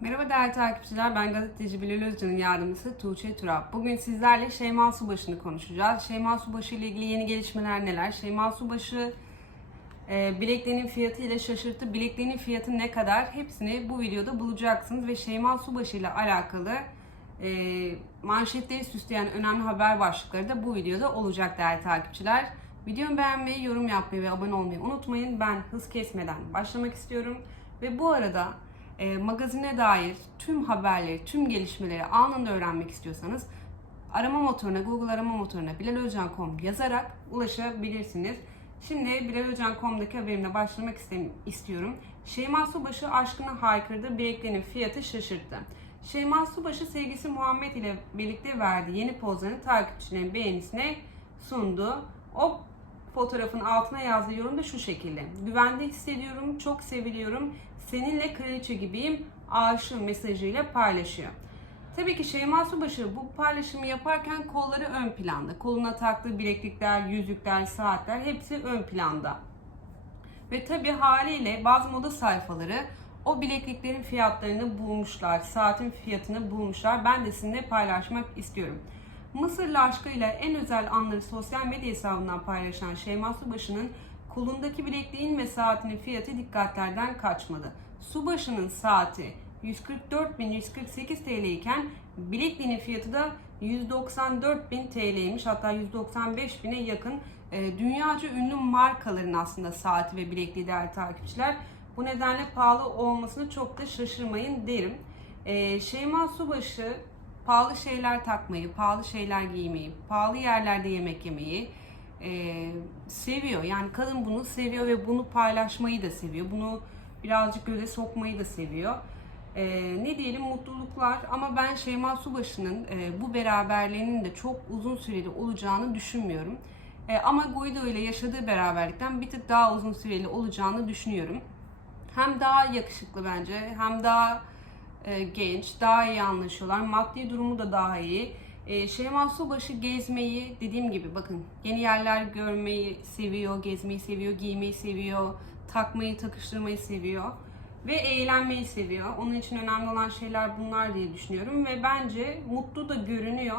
Merhaba değerli takipçiler, ben gazeteci Bilal Özcan'ın yardımcısı Tuğçe Turap. Bugün sizlerle Şeyma Subaşı'nı konuşacağız. Şeyma Subaşı ile ilgili yeni gelişmeler neler? Şeyma Subaşı e, bileklerinin fiyatı ile şaşırttı. Bileklerinin fiyatı ne kadar? Hepsini bu videoda bulacaksınız ve Şeyma Subaşı ile alakalı e, manşetleri süsleyen önemli haber başlıkları da bu videoda olacak değerli takipçiler. Videomu beğenmeyi, yorum yapmayı ve abone olmayı unutmayın. Ben hız kesmeden başlamak istiyorum. Ve bu arada e, magazine dair tüm haberleri, tüm gelişmeleri anında öğrenmek istiyorsanız arama motoruna, Google arama motoruna bilalözcan.com yazarak ulaşabilirsiniz. Şimdi bilalözcan.com'daki haberimle başlamak istiyorum. Şeyma Subaşı aşkına haykırdı, bileklerinin fiyatı şaşırttı. Şeyma Subaşı sevgisi Muhammed ile birlikte verdiği yeni pozlarını takipçilerin beğenisine sundu. O fotoğrafın altına yazdığı yorum da şu şekilde. Güvende hissediyorum, çok seviliyorum, seninle kraliçe gibiyim, aşığım mesajıyla paylaşıyor. Tabii ki Şeyma Subaşı bu paylaşımı yaparken kolları ön planda. Koluna taktığı bileklikler, yüzükler, saatler hepsi ön planda. Ve tabii haliyle bazı moda sayfaları o bilekliklerin fiyatlarını bulmuşlar, saatin fiyatını bulmuşlar. Ben de sizinle paylaşmak istiyorum. Mısırlı aşkıyla en özel anları sosyal medya hesabından paylaşan Şeyma Subaşı'nın kolundaki bilekliğin ve saatinin fiyatı dikkatlerden kaçmadı. Subaşı'nın saati 144.148 TL iken bilekliğinin fiyatı da 194.000 TL'ymiş. Hatta 195.000'e yakın e, dünyaca ünlü markaların aslında saati ve bilekliği değerli takipçiler. Bu nedenle pahalı olmasını çok da şaşırmayın derim. E, Şeyma Subaşı pahalı şeyler takmayı, pahalı şeyler giymeyi, pahalı yerlerde yemek yemeyi e, seviyor. Yani kadın bunu seviyor ve bunu paylaşmayı da seviyor. Bunu birazcık göze sokmayı da seviyor. E, ne diyelim mutluluklar ama ben Şeyma Subaşı'nın e, bu beraberliğinin de çok uzun süreli olacağını düşünmüyorum. E, ama Guido ile yaşadığı beraberlikten bir tık daha uzun süreli olacağını düşünüyorum. Hem daha yakışıklı bence hem daha e, genç, daha iyi anlaşıyorlar. Maddi durumu da daha iyi. E, Şeyma Subaşı gezmeyi dediğim gibi bakın yeni yerler görmeyi seviyor, gezmeyi seviyor, giymeyi seviyor, takmayı, takıştırmayı seviyor ve eğlenmeyi seviyor. Onun için önemli olan şeyler bunlar diye düşünüyorum ve bence mutlu da görünüyor.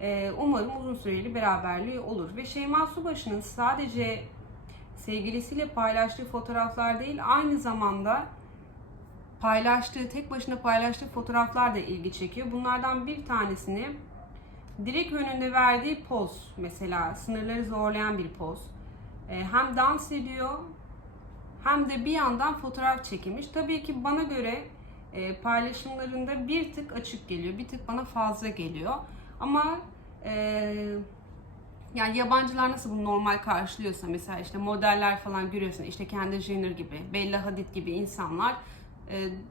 E, umarım uzun süreli beraberliği olur. Ve Şeyma Subaşı'nın sadece sevgilisiyle paylaştığı fotoğraflar değil aynı zamanda paylaştığı, tek başına paylaştığı fotoğraflar da ilgi çekiyor. Bunlardan bir tanesini direkt önünde verdiği poz mesela sınırları zorlayan bir poz. Ee, hem dans ediyor hem de bir yandan fotoğraf çekilmiş. Tabii ki bana göre e, paylaşımlarında bir tık açık geliyor, bir tık bana fazla geliyor. Ama e, yani yabancılar nasıl bunu normal karşılıyorsa mesela işte modeller falan görüyorsun işte Kendall Jenner gibi, Bella Hadid gibi insanlar e,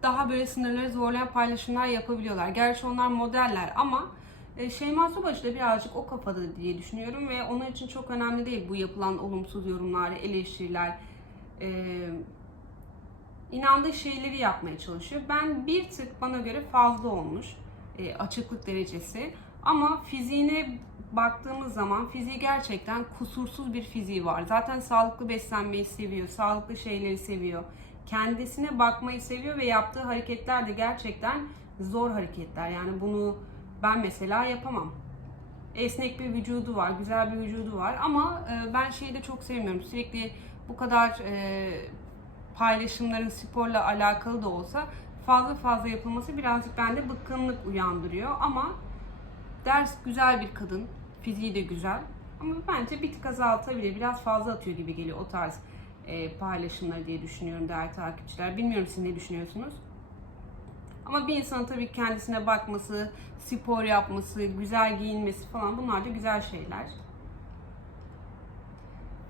daha böyle sınırları zorlayan paylaşımlar yapabiliyorlar. Gerçi onlar modeller ama e, Şeyma Subaşı da birazcık o kafada diye düşünüyorum ve onun için çok önemli değil bu yapılan olumsuz yorumlar, eleştiriler. E, inandığı şeyleri yapmaya çalışıyor. Ben bir tık bana göre fazla olmuş e, açıklık derecesi. Ama fiziğine baktığımız zaman fiziği gerçekten kusursuz bir fiziği var. Zaten sağlıklı beslenmeyi seviyor, sağlıklı şeyleri seviyor. Kendisine bakmayı seviyor ve yaptığı hareketler de gerçekten zor hareketler. Yani bunu ben mesela yapamam. Esnek bir vücudu var, güzel bir vücudu var ama e, ben şeyi de çok sevmiyorum. Sürekli bu kadar e, paylaşımların sporla alakalı da olsa fazla fazla yapılması birazcık bende bıkkınlık uyandırıyor ama ders güzel bir kadın, fiziği de güzel ama bence bir tık azaltabilir, biraz fazla atıyor gibi geliyor o tarz e, paylaşımları diye düşünüyorum değerli takipçiler. Bilmiyorum siz ne düşünüyorsunuz? Ama bir insanın tabii kendisine bakması, spor yapması, güzel giyinmesi falan bunlar da güzel şeyler.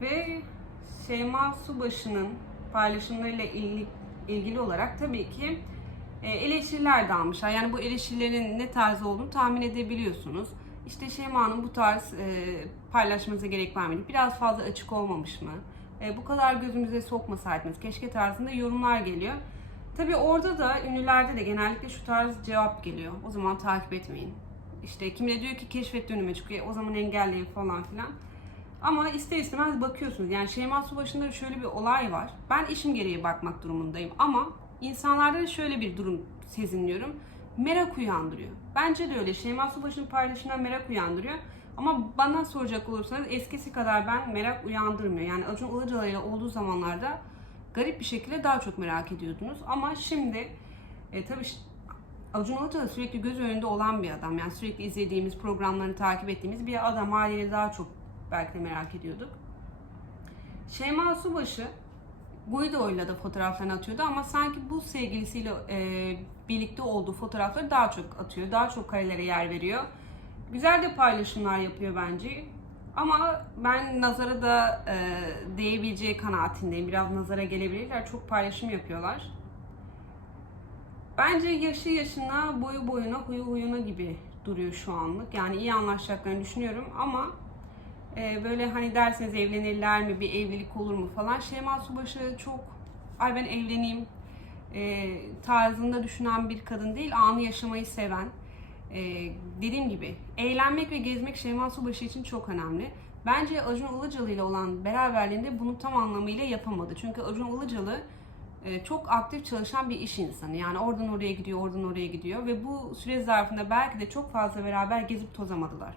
Ve Şeyma Subaşı'nın paylaşımlarıyla ilgili, ilgili olarak tabii ki e, eleştiriler de almışlar. Yani bu eleştirilerin ne tarz olduğunu tahmin edebiliyorsunuz. İşte Şeyma'nın bu tarz e, paylaşmanıza gerek var mıydı? Biraz fazla açık olmamış mı? E, bu kadar gözümüze sokmasaydınız keşke tarzında yorumlar geliyor. Tabii orada da ünlülerde de genellikle şu tarz cevap geliyor. O zaman takip etmeyin. İşte kim de diyor ki keşfet önüme çıkıyor. O zaman engelleyin falan filan. Ama ister istemez bakıyorsunuz. Yani Şeyma Subaşı'nda şöyle bir olay var. Ben işim gereği bakmak durumundayım ama insanlarda da şöyle bir durum sezinliyorum. Merak uyandırıyor. Bence de öyle. Şeyma Subaşı'nın paylaşımından merak uyandırıyor. Ama bana soracak olursanız eskisi kadar ben merak uyandırmıyor. Yani Acun Ilıcalı ile olduğu zamanlarda garip bir şekilde daha çok merak ediyordunuz. Ama şimdi e, tabii Acun Ilıcalı sürekli göz önünde olan bir adam. Yani sürekli izlediğimiz, programlarını takip ettiğimiz bir adam haliyle daha çok belki de merak ediyorduk. Şeyma Subaşı Guido'yla da fotoğraflarını atıyordu ama sanki bu sevgilisiyle e, birlikte olduğu fotoğrafları daha çok atıyor. Daha çok karelere yer veriyor. Güzel de paylaşımlar yapıyor bence. Ama ben nazara da e, değebileceği kanaatindeyim. Biraz nazara gelebilirler. Çok paylaşım yapıyorlar. Bence yaşı yaşına, boyu boyuna, huyu huyuna gibi duruyor şu anlık. Yani iyi anlaşacaklarını düşünüyorum ama e, böyle hani derseniz evlenirler mi, bir evlilik olur mu falan. Şeyma Subaşı çok, ay ben evleneyim e, tarzında düşünen bir kadın değil. Anı yaşamayı seven. E, dediğim gibi eğlenmek ve gezmek Şeyma Subaşı için çok önemli. Bence Acun Ilıcalı ile olan beraberliğinde bunu tam anlamıyla yapamadı. Çünkü Acun Ilıcalı e, çok aktif çalışan bir iş insanı. Yani oradan oraya gidiyor, oradan oraya gidiyor ve bu süre zarfında belki de çok fazla beraber gezip tozamadılar.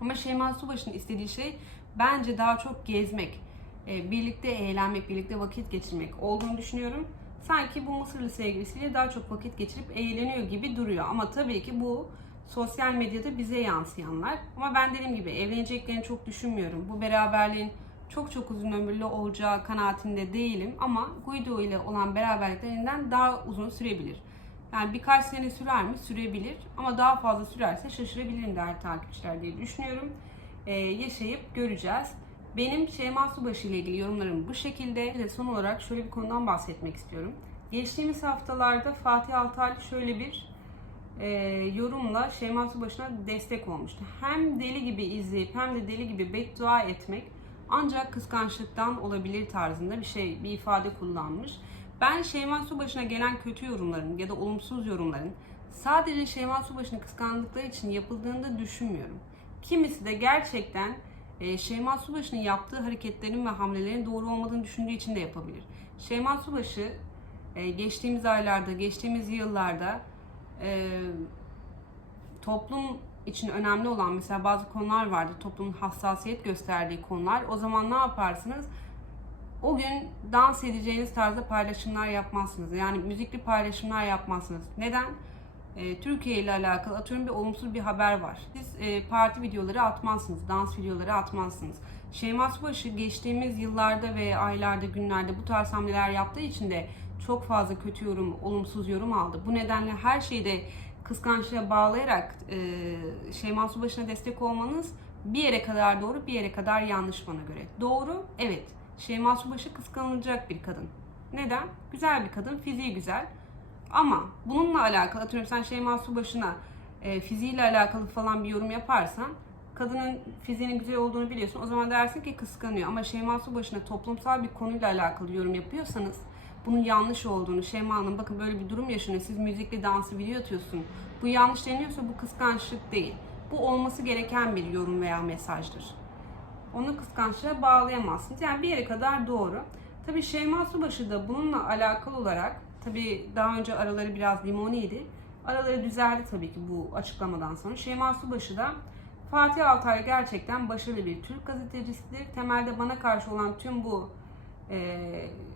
Ama Şeyma Subaşı'nın istediği şey bence daha çok gezmek, e, birlikte eğlenmek, birlikte vakit geçirmek olduğunu düşünüyorum. Sanki bu Mısırlı sevgilisiyle daha çok vakit geçirip eğleniyor gibi duruyor. Ama tabii ki bu sosyal medyada bize yansıyanlar. Ama ben dediğim gibi evleneceklerini çok düşünmüyorum. Bu beraberliğin çok çok uzun ömürlü olacağı kanaatinde değilim. Ama Guido ile olan beraberliklerinden daha uzun sürebilir. Yani birkaç sene sürer mi? Sürebilir. Ama daha fazla sürerse şaşırabilirim değerli takipçiler diye düşünüyorum. Ee, yaşayıp göreceğiz. Benim Şeyma Subaşı ile ilgili yorumlarım bu şekilde. Ve son olarak şöyle bir konudan bahsetmek istiyorum. Geçtiğimiz haftalarda Fatih Altaylı şöyle bir e, yorumla Şeyma Subaşı'na destek olmuştu. Hem deli gibi izleyip hem de deli gibi beddua etmek ancak kıskançlıktan olabilir tarzında bir şey, bir ifade kullanmış. Ben Şeyma Subaşı'na gelen kötü yorumların ya da olumsuz yorumların sadece Şeyma Subaşı'nı kıskandıkları için yapıldığını da düşünmüyorum. Kimisi de gerçekten e, Şeyma Subaşı'nın yaptığı hareketlerin ve hamlelerin doğru olmadığını düşündüğü için de yapabilir. Şeyma Subaşı e, geçtiğimiz aylarda, geçtiğimiz yıllarda e, toplum için önemli olan mesela bazı konular vardı. Toplumun hassasiyet gösterdiği konular. O zaman ne yaparsınız? O gün dans edeceğiniz tarzda paylaşımlar yapmazsınız. Yani müzikli paylaşımlar yapmazsınız. Neden? E, Türkiye ile alakalı atıyorum bir olumsuz bir haber var. Siz e, parti videoları atmazsınız, dans videoları atmazsınız. Şeyma Subaşı geçtiğimiz yıllarda ve aylarda, günlerde bu tarz hamleler yaptığı için de çok fazla kötü yorum, olumsuz yorum aldı. Bu nedenle her şeyde kıskançlığa bağlayarak e, Şeyma Subaşı'na destek olmanız bir yere kadar doğru, bir yere kadar yanlış bana göre. Doğru, evet. Şeyma Subaşı kıskanılacak bir kadın. Neden? Güzel bir kadın, fiziği güzel. Ama bununla alakalı, atıyorum sen Şeyma Subaşı'na e, fiziğiyle alakalı falan bir yorum yaparsan, kadının fiziğinin güzel olduğunu biliyorsun. O zaman dersin ki kıskanıyor. Ama Şeyma Subaşı'na toplumsal bir konuyla alakalı yorum yapıyorsanız, bunun yanlış olduğunu, Şeyma Hanım bakın böyle bir durum yaşanıyor. Siz müzikli dansı video atıyorsun. Bu yanlış deniyorsa bu kıskançlık değil. Bu olması gereken bir yorum veya mesajdır. Onu kıskançlığa bağlayamazsınız. Yani bir yere kadar doğru. Tabii Şeyma Subaşı da bununla alakalı olarak tabii daha önce araları biraz limoniydi. Araları düzeldi tabii ki bu açıklamadan sonra. Şeyma Subaşı da Fatih Altay gerçekten başarılı bir Türk gazetecisidir. Temelde bana karşı olan tüm bu e,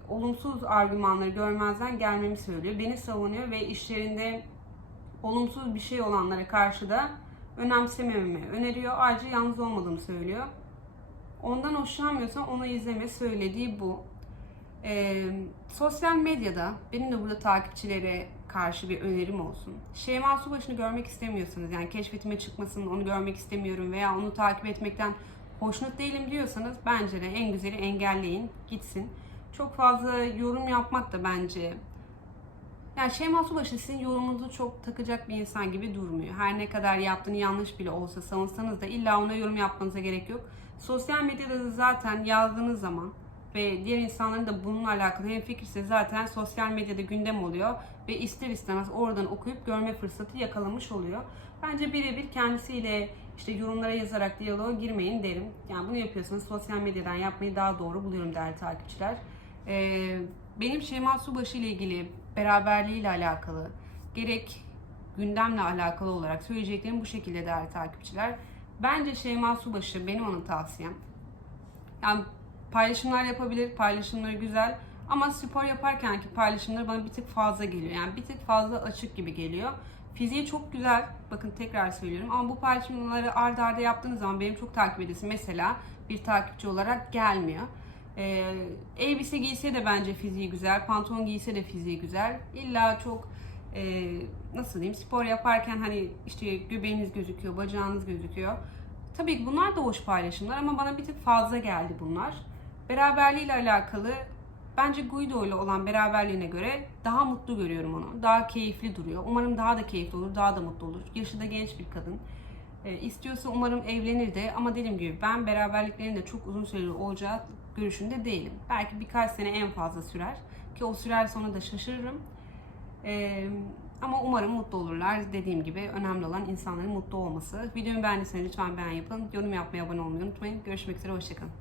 olumsuz argümanları görmezden gelmemi söylüyor. Beni savunuyor ve işlerinde olumsuz bir şey olanlara karşı da önemsemememi öneriyor. Ayrıca yalnız olmadığımı söylüyor. Ondan hoşlanmıyorsan onu izleme söylediği bu. Ee, sosyal medyada benim de burada takipçilere karşı bir önerim olsun. Şeyma Subaşı'nı görmek istemiyorsanız yani keşfetime çıkmasın onu görmek istemiyorum veya onu takip etmekten hoşnut değilim diyorsanız bence de en güzeli engelleyin gitsin. Çok fazla yorum yapmak da bence yani Şeyma Subaşı sizin yorumunuzu çok takacak bir insan gibi durmuyor. Her ne kadar yaptığını yanlış bile olsa savunsanız da illa ona yorum yapmanıza gerek yok. Sosyal medyada da zaten yazdığınız zaman ve diğer insanların da bununla alakalı hem fikirse zaten sosyal medyada gündem oluyor ve ister istemez oradan okuyup görme fırsatı yakalamış oluyor. Bence birebir kendisiyle işte yorumlara yazarak diyaloğa girmeyin derim. Yani bunu yapıyorsanız sosyal medyadan yapmayı daha doğru buluyorum değerli takipçiler. Ee, benim Şeyma Subaşı ile ilgili beraberliğiyle alakalı, gerek gündemle alakalı olarak söyleyeceklerim bu şekilde değerli takipçiler. Bence Şeyma Subaşı benim ona tavsiyem. Yani paylaşımlar yapabilir, paylaşımları güzel ama spor yaparkenki paylaşımları bana bir tık fazla geliyor. Yani bir tık fazla açık gibi geliyor. Fiziği çok güzel. Bakın tekrar söylüyorum ama bu paylaşımları arda arda yaptığınız zaman benim çok takip edilisi mesela bir takipçi olarak gelmiyor. Ee, elbise giyse de bence fiziği güzel, pantolon giyse de fiziği güzel. İlla çok e, nasıl diyeyim spor yaparken hani işte göbeğiniz gözüküyor, bacağınız gözüküyor. Tabii ki bunlar da hoş paylaşımlar ama bana bir tık fazla geldi bunlar. Beraberliğiyle alakalı bence Guido ile olan beraberliğine göre daha mutlu görüyorum onu. Daha keyifli duruyor. Umarım daha da keyifli olur, daha da mutlu olur. Yaşı da genç bir kadın. E, istiyorsa umarım evlenir de ama dediğim gibi ben beraberliklerin de çok uzun süreli olacağı görüşünde değilim. Belki birkaç sene en fazla sürer ki o sürer sonra da şaşırırım. E, ama umarım mutlu olurlar. Dediğim gibi önemli olan insanların mutlu olması. Videomu beğendiyseniz lütfen beğen yapın. Yorum yapmayı, abone olmayı unutmayın. Görüşmek üzere, hoşçakalın.